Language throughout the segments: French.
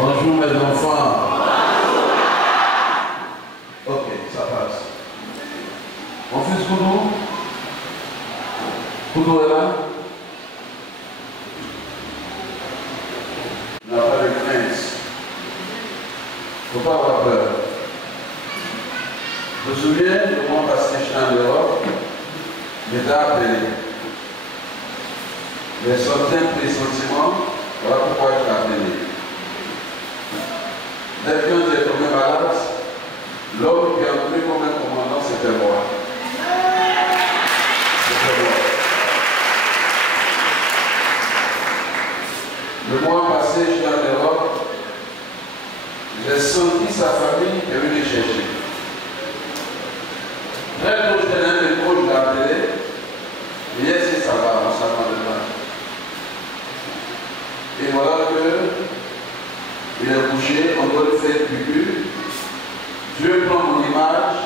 Bonjour mes enfants. Ok, ça passe. Mon fils Koudou? Koudou est là? Il n'a pas de crainte. Il ne faut pas avoir peur. Je me souviens, le mois passé, je suis en Europe, j'étais appelé. J'ai sorti un pressentiment, voilà pourquoi je t'ai appelé. Dès que j'ai tombé malade, l'homme qui a appelé comme un commandant, c'était moi. C'était moi. Le mois passé, je suis en Europe, j'ai senti sa famille qui est venue chercher. Très tôt, j'étais dans le métro, je l'ai appelé. Et hier, si ça va, on s'attendait pas. Et voilà qu'il est couché, on doit lui faire piqûre. Dieu prend mon image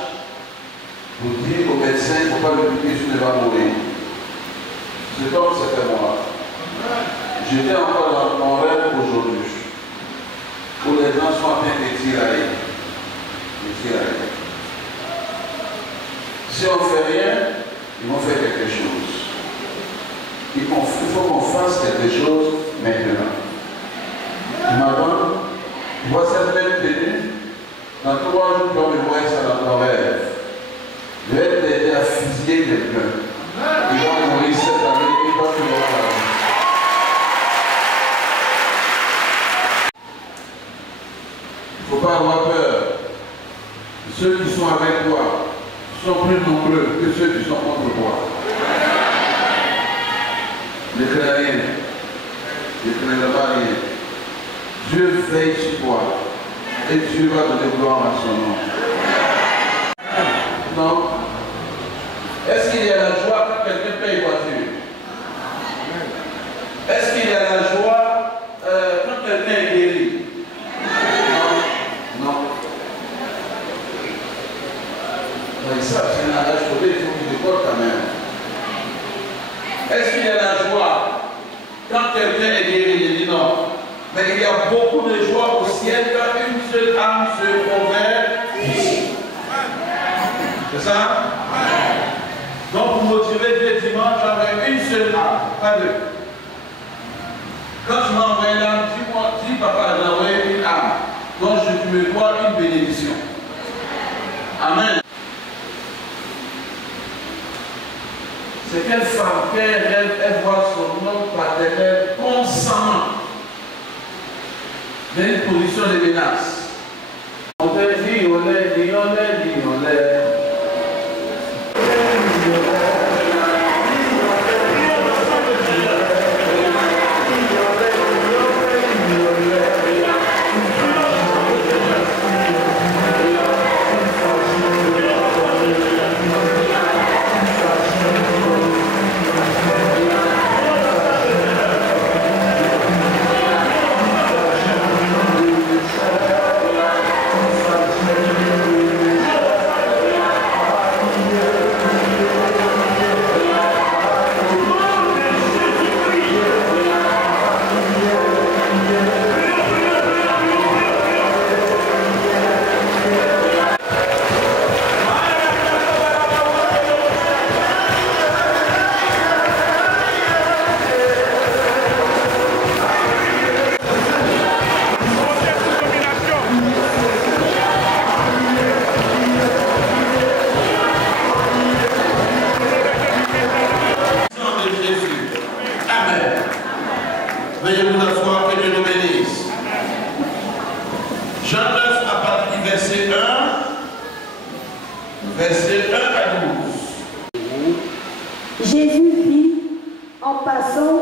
pour dire au médecin qu'il ne faut pas le piquer, sinon il va mourir. Cet homme, c'était moi. J'étais encore dans mon rêve aujourd'hui, où les gens sont en train de tirer. Si on ne fait rien, ils vont faire quelque chose. Il faut qu'on fasse quelque chose maintenant. Maintenant, tu vois cette même tenue, dans 3 jours, tu vas me voir ça dans ton rêve. Je vais t'aider à fusiller quelqu'un. Il va mourir cette année, il va te voir. Il ne faut pas avoir peur. Ceux qui sont avec toi sont plus nombreux que ceux qui sont contre toi. Ne crains rien. Ne crains pas rien. Dieu veille sur toi. Et Dieu va donner gloire à son nom. Non. Est-ce qu'il y a la joie quand quelqu'un paye une voiture? Est-ce qu'il y a la joie quand quelqu'un est guéri? Non. Mais ça, c'est un langage codé, il faut qu'il décolle quand même. Est-ce qu'il y a la joie quand quelqu'un est guéri? Il dit non. Mais il y a beaucoup de joie au ciel quand une seule âme se convertit. C'est ça? Donc pour motiver Dieu dimanche, j'avais une seule âme, pas deux. Quand tu m'as envoyé l'âme, dis papa, j'ai envoyé une âme. Donc je me dois une bénédiction. Amen. C'est quelle femme, quel rêve, elle voit son nom paternel constamment dans une position de menace. On te dit, on l'est, dit, on l'est, dit, on l'est. Veuillez vous asseoir, que Dieu nous bénisse. Jean 9 à partir du verset 1 à 12. Jésus vit en passant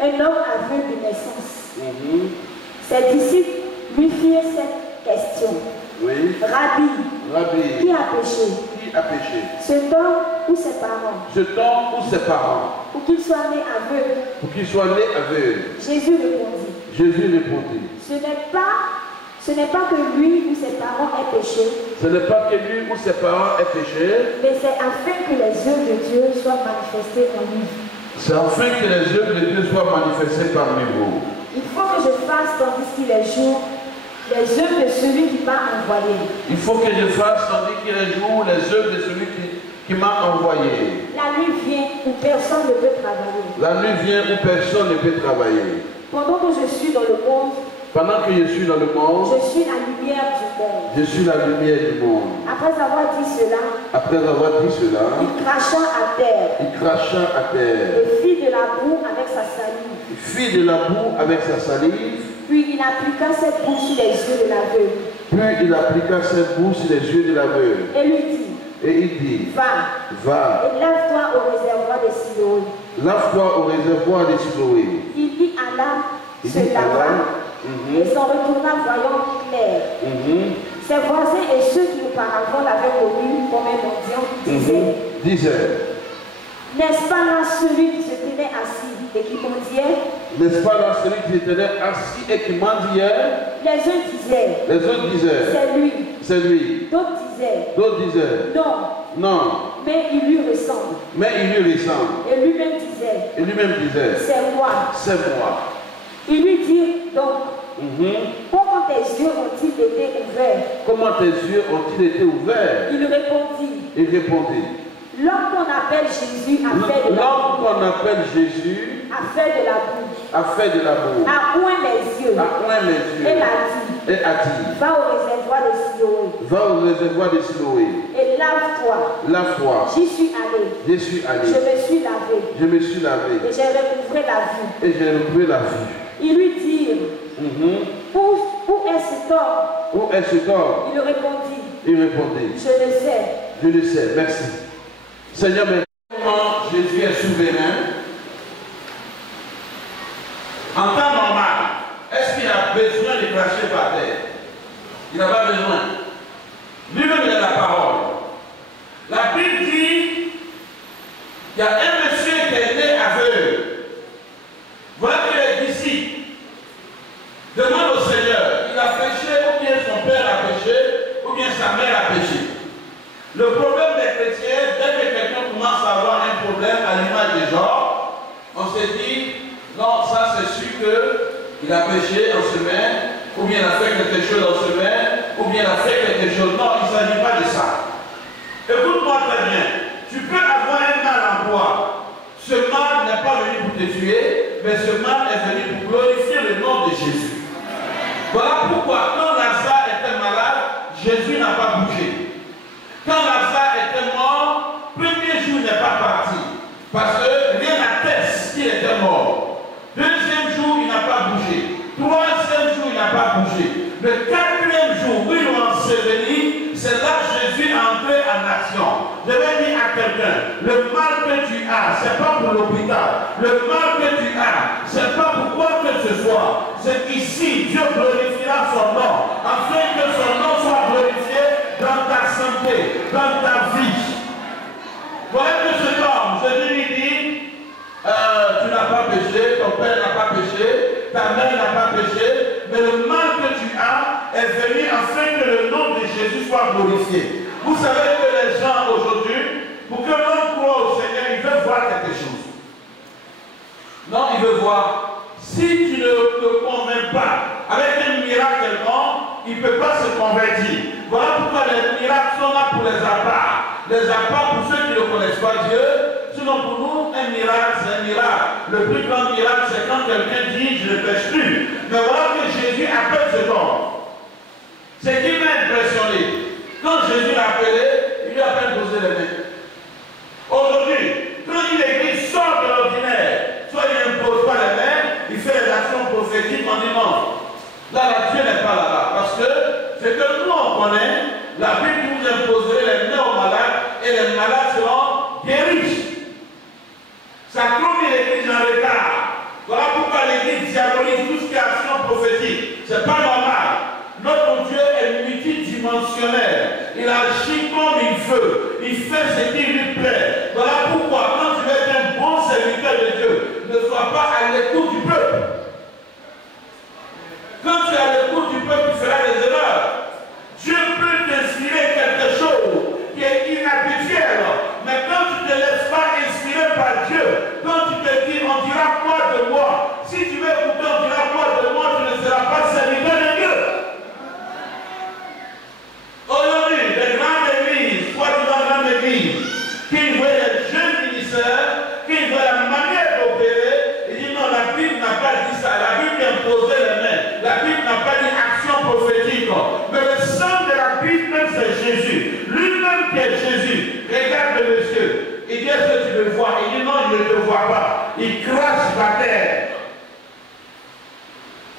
un homme aveugle de naissance. Ses disciples lui firent cette question. Oui. Rabbi, qui a péché? Qui a péché? Cet homme ou ses parents? Cet homme ou ses parents? Pour qu'il soit né aveugle. Pour qu'il soit né aveugle. Jésus répondit. Ce n'est pas que lui ou ses parents aient péché. Ce n'est pas que lui ou ses parents aient péché. Mais c'est afin que les œuvres de Dieu soient manifestées en lui. C'est afin que les œuvres de Dieu soient manifestées parmi vous. Il faut que je fasse tandis qu'il est jour les œuvres de celui qui m'a envoyé. Il faut que je fasse tandis qu'il est jour les œuvres de celui qui m'a envoyé. La nuit vient où personne ne peut travailler. La nuit vient où personne ne peut travailler. Pendant que je suis dans le monde, Pendant que je suis dans le monde, je suis la lumière du monde. je suis la lumière du monde. Après avoir dit cela, il cracha à terre et fit de la boue avec sa salive. Il fit de la boue avec sa salive. Puis il appliqua cette boue sur les yeux de l'aveugle. Puis il appliqua cette boue sur les yeux de l'aveugle. Et lui dit, Et il dit, va et lave-toi au réservoir de Siloé. Lave-toi au réservoir de Siloé. Il y alla, se lava, et s'en retourna voyant clair. Ses voisins et ceux qui auparavant l'avaient connu comme un mendiant disaient, n'est-ce pas là celui qui se tenait assis et qui mendiait? N'est-ce pas là celui qui se tenait assis et qui mendiait? Les autres disaient, c'est lui. D'autres disaient, non. Mais il lui ressemble. Et lui-même disait, c'est moi. Il lui dit donc, comment tes yeux ont-ils été ouverts? Il répondit, l'homme qu'on appelle Jésus a fait de la boue. A oint mes yeux. Et a dit, va au réservoir de Siloé. Et lave-toi. J'y suis allé. Je me suis lavé. Et j'ai recouvré la vue. Ils lui dirent, où est cet homme? Il répondit, je le sais. Merci. Seigneur, mais comment Jésus est souverain? En temps normal, est-ce qu'il a besoin de cracher par terre? Il n'a pas besoin. Lui-même, il a la parole. La Bible dit, il y a un monsieur qui est né aveugle. Voilà que les disciples demandent au Seigneur, il a péché, ou bien son père a péché, ou bien sa mère a péché. Le problème des chrétiens, dès que quelqu'un commence à avoir un problème à l'image des gens, on se dit, non, ça c'est sûr qu'il a péché en semaine, ou bien il a fait quelque chose en semaine, ou bien il a fait quelque chose. Non, il ne s'agit pas de ça. Écoute-moi très bien, tu peux avoir un mal en toi. Ce mal n'est pas venu pour te tuer, mais ce mal est venu pour glorifier le nom de Jésus. Voilà pourquoi quand Lazare était malade, Jésus n'a pas bougé. Quand Lazare était mort, premier jour il n'est pas parti. Parce que rien n'atteste qu'il était mort. Deuxième jour, il n'a pas bougé. Troisième jour, il n'a pas bougé. Le quatrième jour, où ils l'ont enseveli, c'est là que Jésus est entré en action. Je vais dire à quelqu'un, le mal que tu as, ce n'est pas pour l'hôpital. Le mal que tu as, ce n'est pas pour quoi que ce soit. C'est ici, Dieu glorifiera son nom, afin que son nom soit glorifié dans ta santé, dans ta vie. Voilà que cet homme, Jésus lui dit, tu n'as pas péché, ton père n'a pas péché, ta mère n'a pas péché, mais le mal que tu as est venu afin que le nom de Jésus soit glorifié. Vous savez que les gens aujourd'hui, pour que l'homme croit au Seigneur, il veut voir quelque chose. Non, il veut voir. Si tu ne te convaincs pas avec un miracle quelconque, il ne peut pas se convertir. Voilà pourquoi les miracles sont là pour les apparts. Les apparts pour ceux qui ne connaissent pas Dieu. Sinon pour nous, un miracle, c'est un miracle. Le plus grand miracle, c'est quand quelqu'un dit, je ne pêche plus. Mais voilà que Jésus appelle cet homme. C'est qui m'a impressionné. Quand Jésus l'a appelé, il lui a fait poser les mains. Aujourd'hui, quand il écrit, sort de l'ordinaire, soit il n'impose pas les mains, il fait les actions prophétiques, on dit non. Là, Dieu n'est pas là-bas. Parce que c'est que nous, on connaît, la Bible nous imposerait les mains aux malades et les malades seront guéris. Ça trouve l'église en retard. Voilà pourquoi l'église diabolise tout ce qui est action prophétique. C'est pas normal. Notre Dieu est multidimensionnel. Il agit comme il veut. Il fait ce qui lui plaît. Voilà pourquoi quand tu veux être un bon serviteur de Dieu, ne sois pas à l'écoute du peuple. Quand tu es à l'écoute du peuple, tu feras des erreurs. Dieu peut t'inspirer quelque chose qui est inhabituel. Mais quand tu ne te laisses pas inspirer par Dieu, quand tu te dis, on dira quoi de moi? Si tu veux écouter, on dira quoi de moi, tu ne seras pas serviteur de Dieu.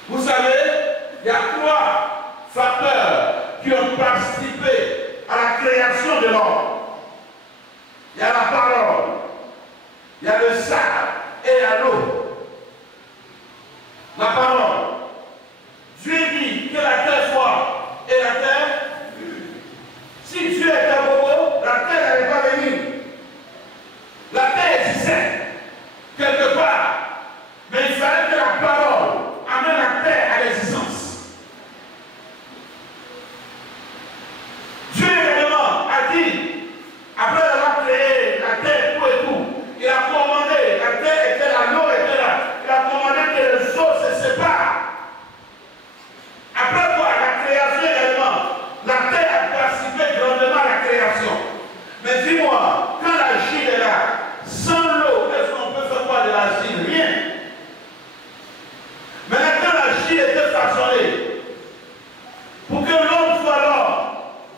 Vous savez, il y a 3 facteurs qui ont participé à la création de l'homme. Il y a la parole, il y a le sable et il y a l'eau. La parole. Dieu dit que la terre soit et la terre. Si Dieu est un bobo, la terre n'allait pas venir. La terre existait quelque part. Mais il fallait que la parole amène la terre à l'existence. Dieu également a dit, après avoir créé la terre, tout et tout, il a commandé, la terre était là, l'eau était là, il a commandé que les eaux se séparent. Après quoi, la création également, la terre a participé grandement à la création. Mais dis-moi, quand l'argile est là, sans l'eau, est-ce qu'on peut faire quoi de l'argile? Rien. Maintenant, quand l'argile était façonnée, pour que l'homme soit l'homme,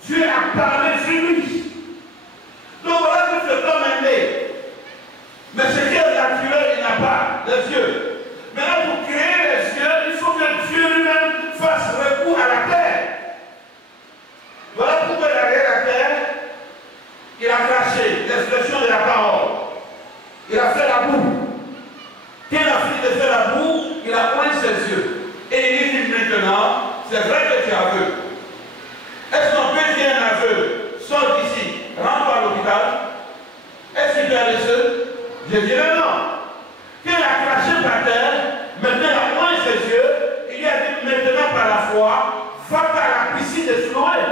Dieu a parlé sur lui. Donc voilà que cet homme est né. Mais ce qui est naturel, il n'a pas les yeux. Maintenant, pour créer les yeux, il faut que Dieu lui-même fasse recours à la terre. Voilà pourquoi il a créé la terre. Il a caché l'expression de la parole. Il a fait la boue. Quand il a fini de faire la boue, il a ouvert ses yeux. Et il dit maintenant, c'est vrai que tu es aveugle. Est-ce qu'on peut dire un aveugle, sort d'ici, rentre à l'hôpital? Est-ce qu'il peut aller seul? Je dirais non. Quand il a craché par terre, maintenant il a ouvert ses yeux, il a dit maintenant par la foi, va à la piscine de Siloé.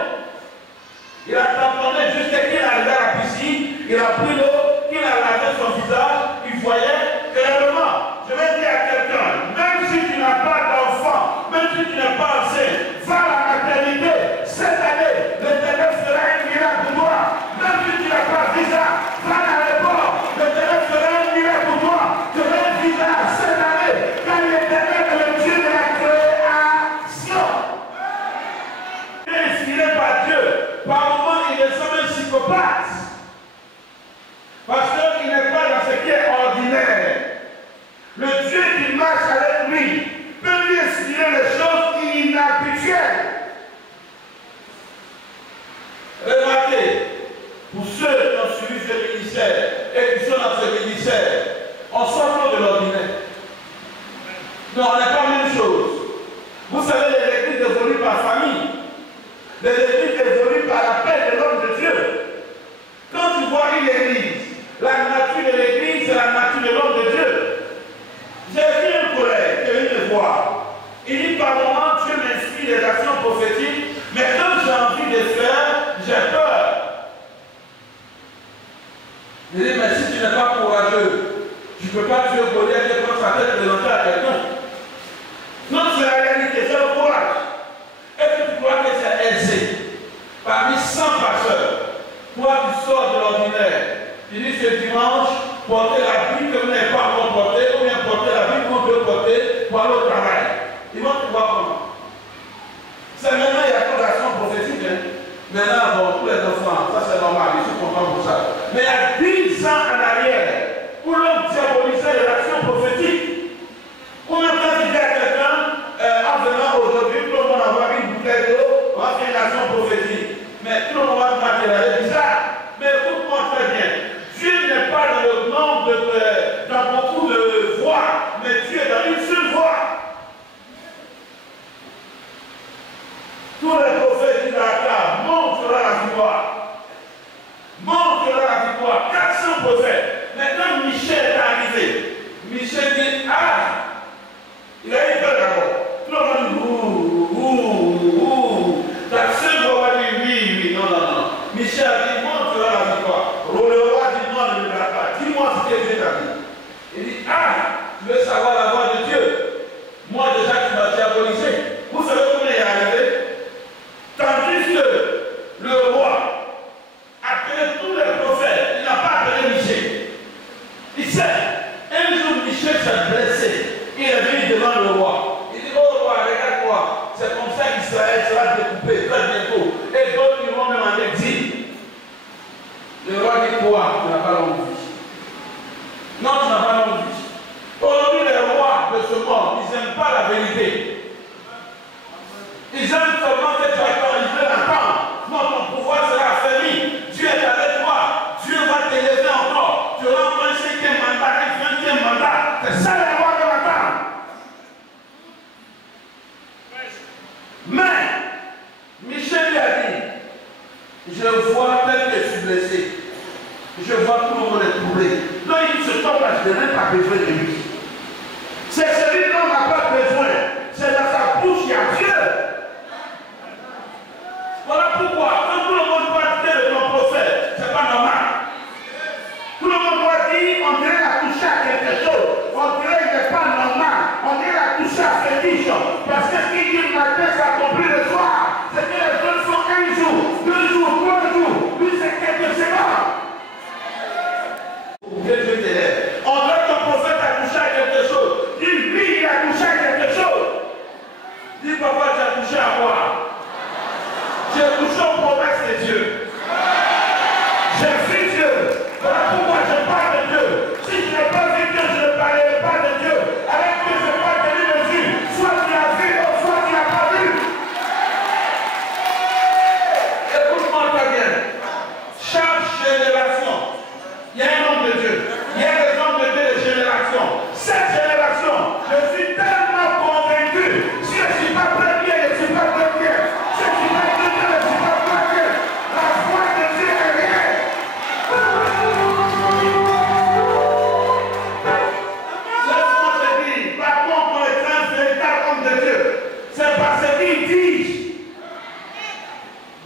Il a tamponné jusqu'à qu'il arrive à la piscine, il a pris l'eau, qu'il a lavé son visage, il voyait clairement. Je vais dire à quelqu'un, même si tu n'as pas d'enfant, même si tu n'es pas enceinte, va à la maternité. Cette année, l'Éternel fera un miracle pour toi. Même si tu n'as pas de visa, va à l'aéroport. L'Éternel fera un miracle pour toi. Tu auras un visa cette année, car l'Éternel est le Dieu de la création. Inspiré par Dieu, par moment il est comme un psychopathe. Parce qu'il n'est pas dans ce qui est ordinaire. Le Dieu qui marche avec lui peut lui inspirer les choses inhabituelles. Remarquez, pour ceux qui ont suivi ce ministère et qui sont dans ce ministère, on sort de l'ordinaire. Non, on n'est pas la même chose. Vous savez, les églises évoluent par famille. Les églises évoluent par l'appel de l'homme de Dieu. Quand tu vois une église, la nature de l'église, c'est la nature de l'homme de Dieu. J'ai vu un collègue qui est venu me voir. Il dit par moment, Dieu m'inspire des actions prophétiques, mais quand j'ai envie de faire, j'ai peur. Il dit, mais si tu n'es pas courageux, tu ne peux pas tuer Goliath et prendre sa tête présentée à quelqu'un. Non, c'est la réalité, c'est le courage. Est-ce que tu crois que c'est aisé? Parmi 100 pasteurs, toi tu sors de l'ordinaire, tu dis ce dimanche, porter la Bible que vous n'avez pas encore portée, ou bien porter la Bible que vous devez porter pour aller au travail. Ils vont te voir comment? C'est maintenant, il y a trop d'actions prophétiques. Hein? Maintenant, bon, tous les enfants, ça c'est normal, ils sont contents pour ça. Mais il y a 10 ans en arrière, où l'homme diabolisait les actions prophétiques. Combien de temps il dit à quelqu'un, en venant aujourd'hui, tout le monde avoir une bouteille d'eau, on va faire une action prophétique. Mais tout le monde va te dire, elle est bizarre. Mais écoute-moi très bien. Dieu n'est pas dans le nombre dans beaucoup de voix, mais Dieu est dans une seule voix. Tous les prophètes disent à la montrera la victoire. Montrera la victoire. 400 prophètes. Maintenant, Michel est arrivé. Michel dit, ah, il a eu peur d'abord. Tout le monde dit, ta sœur va dire oui, non. Michel dit, montrera la victoire. Le roi dit, non, ne le dira pas. Dis-moi ce que Dieu t'a dit. Il dit, ah, tu veux savoir la voix de Dieu? Moi, déjà, tu m'as diabolisé. Vous savez comment il est arrivé? Tandis que le roi appelait tous les prophètes, il n'a pas appelé Michel. Il sait, un jour Michel s'est blessé, il est venu devant le roi. Il dit, oh roi, regarde-moi, c'est comme ça qu'Israël sera découpé très bientôt. Et d'autres iront même en exil. Le roi dit, quoi? Tu n'as pas longue vie. Non, tu n'as pas longue vie. Aujourd'hui, les rois de ce monde, ils n'aiment pas la vérité. Je vois tel que je suis blessé. Je vois tout le monde est troublé. Non, il se tombe là, je n'ai même pas besoin de lui. C'est celui dont on n'a pas besoin. C'est dans sa bouche qu'il y a Dieu. Voilà pourquoi, quand tout le monde doit dire de ton prophète, c'est pas normal. Tout le monde doit dire, on dirait la toucher à quelque chose. On dirait qu'il n'est pas normal. On dirait la toucher à fétiche. Parce que ce qu'il dit le matin s'accomplit le soir. C'est que les autres sont un jour, 2 jours, 3 jours. Lui, c'est quelques secondes. Que Dieu t'élève. On dirait que ton prophète a touché à quelque chose. Dis, lui, il a touché à quelque chose. Dis, papa, tu as touché à moi. J'ai touché aux promesses de Dieu. J'ai vu Dieu. Voilà pourquoi je parle de Dieu. Si je n'ai pas vu Dieu, je ne parlerai pas de Dieu. Avec Dieu, je parle de lui de vue. Soit tu as vu, soit tu n'as pas vu. Écoute-moi très bien. Chaque génération, il y a un homme de Dieu. Il y a des hommes de Dieu de génération. Cette génération, je suis tellement convaincu. Si je ne suis pas premier, je ne suis pas premier. Si je ne suis pas premier, je ne suis pas premier. La foi de Dieu est réelle. Laisse-moi te dire, par contre, pour les 15 véritables hommes de Dieu, c'est parce qu'ils disent.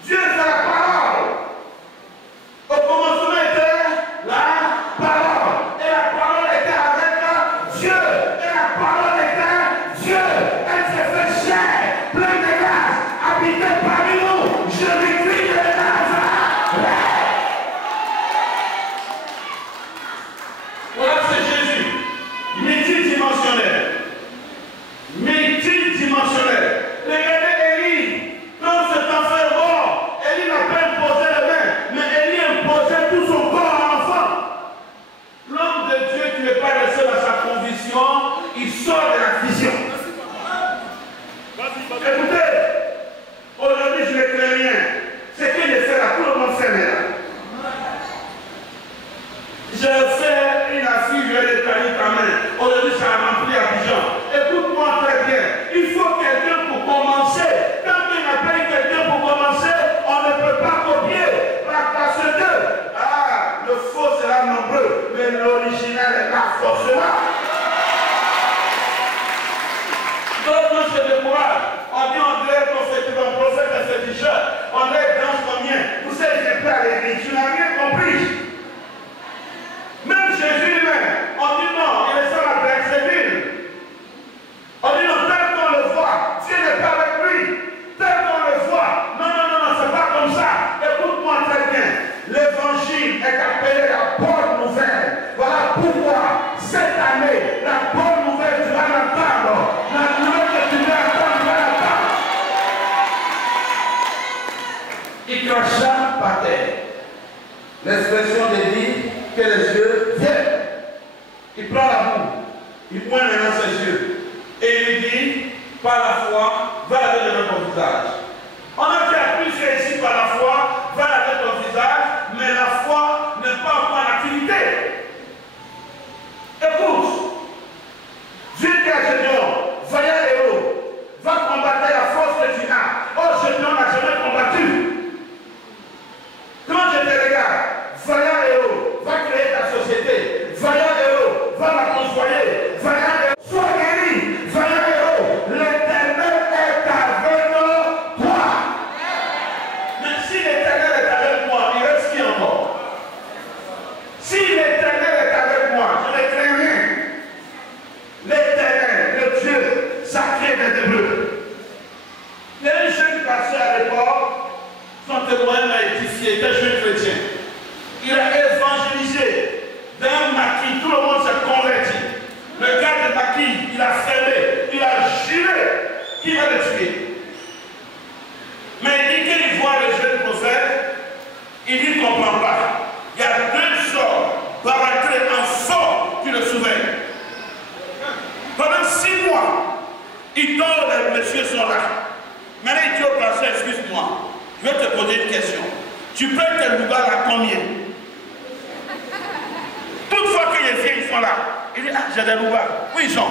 Dieu, c'est la parole. Au commencement était la parole. Et la parole était avec Dieu. Et la parole était Dieu. Elle s'est fait chair, pleine de grâce, habitée parmi nous. Je lui crie de Nazareth. Voilà, c'est Jésus. Multidimensionnel. Multidimensionnel. Regardez Élie. Quand cet enfant est mort, Élie n'a pas imposé les mains, mais Élie imposait tout son corps à l'enfant. L'homme de Dieu qui n'est pas resté dans sa conviction, il sort de la vision. Écoutez, aujourd'hui je ne crains rien. Ce qu'il est fait là, tout le monde fait là. J'ai fait une affiche, je l'ai taillé quand même. Aujourd'hui ça a rempli Abidjan. Écoute-moi très bien. Il faut quelqu'un pour commencer. Quand il n'a pas eu quelqu'un pour commencer, on ne peut pas copier. Parce que, le faux sera nombreux, mais l'original est là forcément. Donc, quand je décourage, on dit on dirait qu'on prophète à ce t-shirt, on dirait danse combien. Vous savez, j'ai pas les riches, tu n'as rien compris. Même Jésus lui-même, on dit non, il est sans la Belzébul. On dit non, tel qu'on le voit, Dieu n'est pas avec lui. Tel qu'on le voit, non, c'est pas comme ça. Écoute-moi très bien. L'évangile est appelé la bonne nouvelle. Voilà pourquoi cette année, la bonne nouvelle, tu vas l'entendre. La nouvelle que tu vas entendre, tu vas l'entendre. Il cracha par terre. L'expression de dire que les yeux viennent. Il prend la boue, il pointe maintenant ses yeux. Et il lui dit, par la foi, va laver de ton visage. On a déjà appris ici par la foi, va laver ton visage, mais la foi n'est pas encore en activité. Écoute, Dieu dit à Gédéon, vaillant héros, va combattre la force que tu as. Oh, Gédéon n'a jamais combattu. Quand je te regarde, vaillant héros, va créer ta société. Vaillant héros, va la construire. Vaillant héros, sois guéri. Vaillant héros, l'Éternel est avec toi. Mais si l'Éternel est avec moi, il reste qui encore? Si l'Éternel est avec moi, je ne crains rien. L'Éternel, le Dieu sacré des Hébreux. Il y a un jeune passé à l'époque, son témoin m'a édifié, il était jeune chrétien. Il a évangélisé d'un maquis, tout le monde s'est converti. Le gars de maquis, il a fermé, il a juré qu'il va le tuer. Mais il dit qu'il voit le jeune prophète, il dit qu'il ne comprend pas. Il y a 2 sorts va rentrer en fort qui le souverain. Pendant 6 mois, il dort, les messieurs sont là. Maintenant, il dit au pasteur, excuse-moi, je vais te poser une question. Tu payes tes lougas à combien? Toutefois que les viens, ils sont là. Il dit, ah, j'ai des lougas. Où ils sont?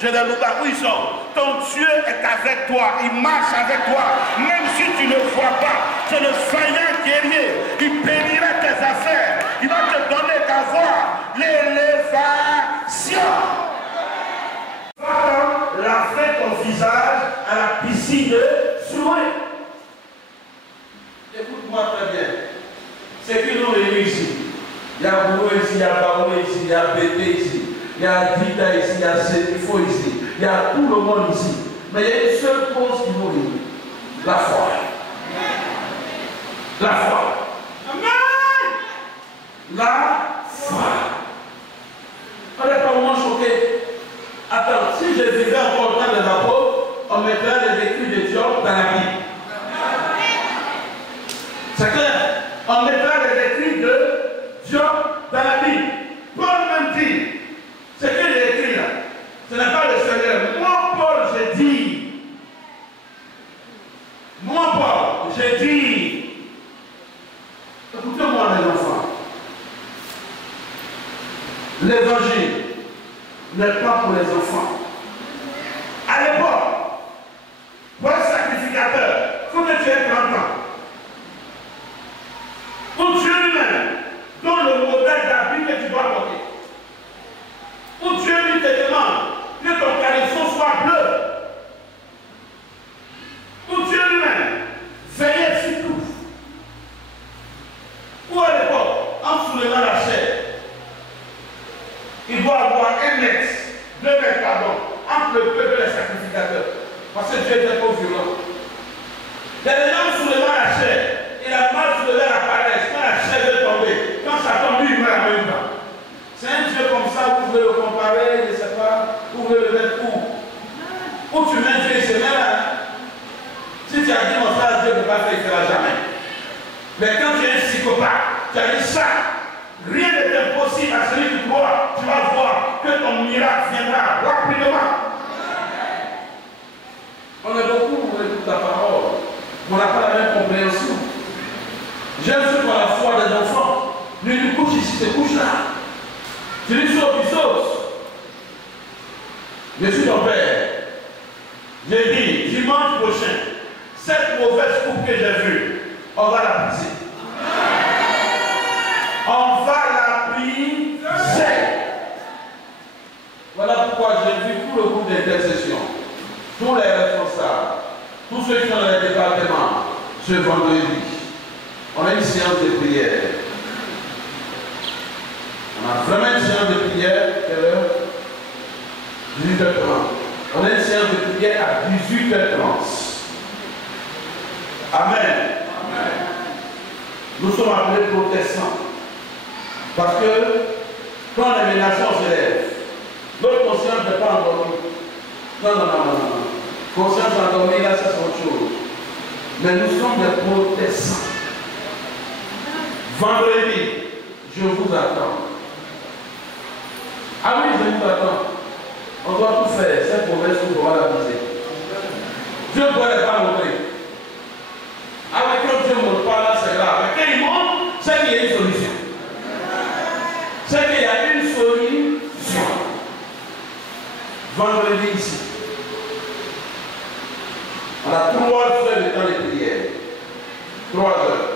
J'ai des lougas. Où ils sont? Ton Dieu est avec toi, il marche avec toi, même si tu ne vois pas. C'est le vaillant guerrier, il bénira tes affaires, il va te donner d'avoir l'élévation. Va laver ton visage à la piscine de Siloé. Écoute-moi très bien. C'est qui nous réunit ici. Il y a Boulot ici, il y a Baoulé ici, il y a Bété ici, il y a Dita ici, il y a Sétifo ici, il y a tout le monde ici. Mais il y a une seule cause qui nous réunit. La foi. La foi. Amen. La foi. On n'est pas vraiment choqué. Attends, si je vivais encore le temps des apôtres, on mettrait les écrits de Dieu dans la Bible. C'est clair. On mettra les écrits de Dieu dans la Bible. Paul même dit, ce qu'il est écrit là, ce n'est pas le Seigneur. Moi, Paul, j'ai dit. Moi, Paul, j'ai dit. Écoutez-moi, les enfants. L'évangile n'est pas pour les enfants. À l'époque, pour un sacrificateur, il faut que tu aies 30 ans. Pour Dieu lui-même, dont le modèle d'habit que tu dois porter. Pour Dieu lui te demande que ton caleçon soit bleu. Pour Dieu lui-même, veillez sur tout. Ou à l'époque, en soulevant la chair, il doit avoir 1 mètre, 2 mètres, pardon, entre le peuple et les sacrificateurs. Parce que Dieu était trop violent. Les gens soulevant la chair, il a mal soulevé la paresse, quand la chair est tombée, quand ça tombe, lui, il meurt en même temps. C'est un Dieu comme ça, vous pouvez le comparer, je ne sais pas, vous pouvez le mettre où tu mets Dieu, il se met là. Si tu as dit non, ça, Dieu ne peut pas faire, il ne fera jamais. Mais quand tu es un psychopathe, tu as dit ça, rien n'est impossible à celui qui croit, tu vas voir que ton miracle viendra rapidement. On a beaucoup, on écoute la parole, mais on n'a pas la même compréhension. J'aime ce qu'on a la foi des enfants. Lui, il couche ici, tu couches là. Tu lui sautes, tu sautes. Je suis ton père. J'ai dit, dimanche prochain, cette mauvaise coupe que j'ai vue, on va la briser. On va la briser. Voilà pourquoi j'ai vu tout le groupe d'intercession, tous les responsables, tous ceux qui sont dans les départements, ce vendredi. On a une séance de prière. On a vraiment une séance de prière. Quelle heure? 18h30. On a une séance de prière à 18h30. Amen. Amen. Nous sommes appelés protestants. Parce que quand les nations se lèvent, notre conscience n'est pas endormie. Non. Conscience endormie, là, c'est autre chose. Mais nous sommes des protestants. Vendredi, je vous attends. Ah oui, je vous attends. On doit tout faire. Cette mauvaise coupe, on va la briser. Dieu ne doit pas montrer. Ah oui, quand Dieu ne montre pas là, c'est grave. Mais quand il montre, c'est qu'il y a une solution. C'est qu'il y a une solution. Vendredi ici. On a 3 heures de temps de prière. 3 heures.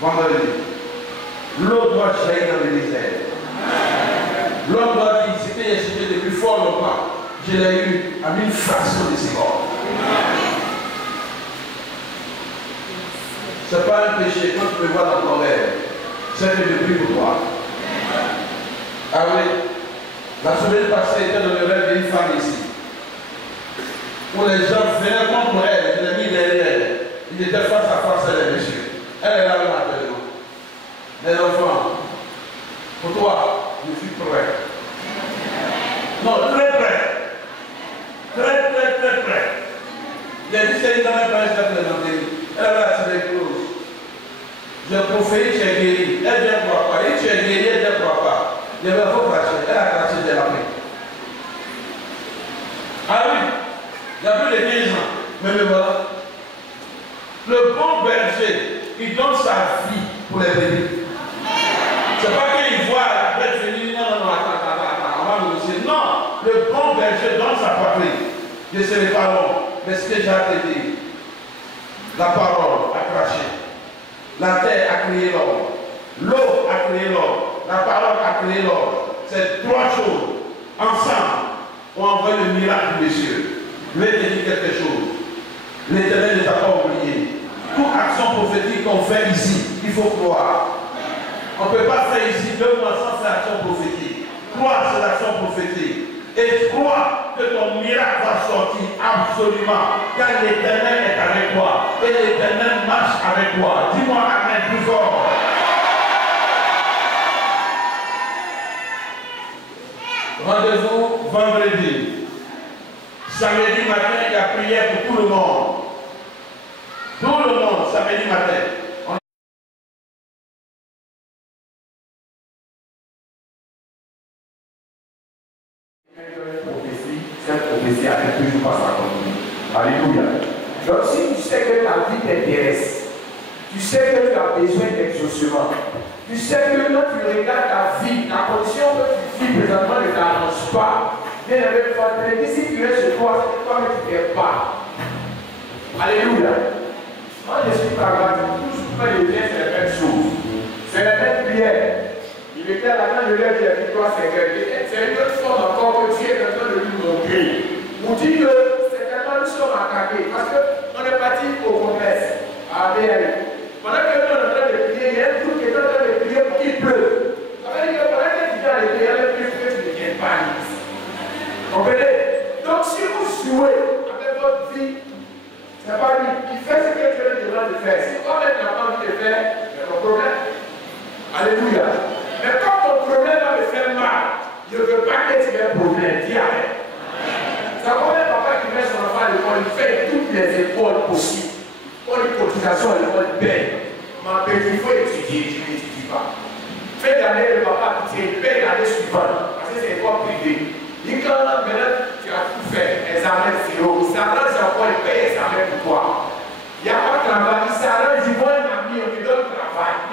Vendredi. L'eau doit jaillir dans le désert. L'homme doit dire, ce que j'ai cité depuis fort longtemps, je l'ai eu à 1000 fractions de seconde. Ce n'est pas un péché quand tu me vois dans ton rêve. C'est que je prie pour toi. Ah oui. La semaine passée, était dans le rêve d'une femme ici. Où les gens venaient contre elle, je l'ai mis derrière elle. Il était face à face avec les messieurs. Elle est là maintenant. Les enfants, pour toi, je suis prêt. Non, très prêt. Très prêt. J'ai dit, c'est une dame qui va se présenter. Elle avait la tête close. J'ai proféré, tu es guéri. Elle vient ne croit pas. Et tu es guéri, elle ne croit pas. Je vais vous cracher. Elle a craché de la main. Ah oui, il y a plus de 15 ans. Mais me voilà. Le bon berger, il donne sa vie pour les bébés. C'est pas qu'il voit la bête venir, non, attends, on va nous dire. Non, le bon berger donne sa poitrine. Je ne serai pas long. Mais ce que j'ai dit, la parole a craché. La terre a créé l'homme. L'eau a créé l'homme. La parole a créé l'homme. Ces trois choses, ensemble, ont envoyé le miracle des cieux. Je vais te dire quelque chose. L'Éternel ne t'a pas oublié. Toute action prophétique qu'on fait ici, il faut croire. On ne peut pas faire ici 2 mois sans cette action prophétique. Croire, c'est l'action prophétique. Et crois que ton miracle va sortir absolument. Car l'Éternel est avec toi. Et l'Éternel marche avec toi. Dis-moi amen plus fort. Rendez-vous vendredi. Samedi matin, il y a prière pour tout le monde. Tout le monde, samedi matin. Cette prophétie avec toujours pas s'accomplir. Alléluia. Donc si tu sais que ta vie t'intéresse, tu sais que tu as besoin d'exaucement, tu sais que quand tu regardes ta vie, la condition que tu vis présentement ne t'arrange pas, bien avec toi, si tu es chez toi, c'est toi que tu ne t'aimes pas. Alléluia. Moi je suis pragmatique, tout ce que je viens, c'est la même chose. C'est la même prière. Il était là quand je lui ai dit à toi, c'est une autre forme encore que Dieu est en train de lui montrer. Vous dites que certainement nous sommes attaqués parce qu'on est parti au commerce à ABL. Pendant que nous sommes en train de prier, il y a un truc qui est en train de prier pour qu'il pleut. Ça veut dire que pendant que tu viens à l'église, il y a un truc que tu ne viens pas à l'église. Comprenez? Donc si vous jouez avec votre vie, c'est pas lui qui fait ce que Dieu lui demande de faire. Si toi-même tu n'as pas envie de faire, il y a ton problème. Alléluia. Mais quand ton problème va me faire mal, je ne veux pas que tu aies un problème. Dis amen. C'est comme un papa qui met son enfant à l'école, il fait toutes les écoles possibles. Pour les cotisations à l'école paye. Mais il faut étudier, je n'étudie pas. Fais l'année, le papa qui paye l'année suivante. Parce que c'est école privée. Il dit quand maintenant tu as tout fait, examen zéro, il s'arrange encore, il paye examen pour toi. Il n'y a pas de travail, il s'arrange, il voit un ami, on lui donne le travail.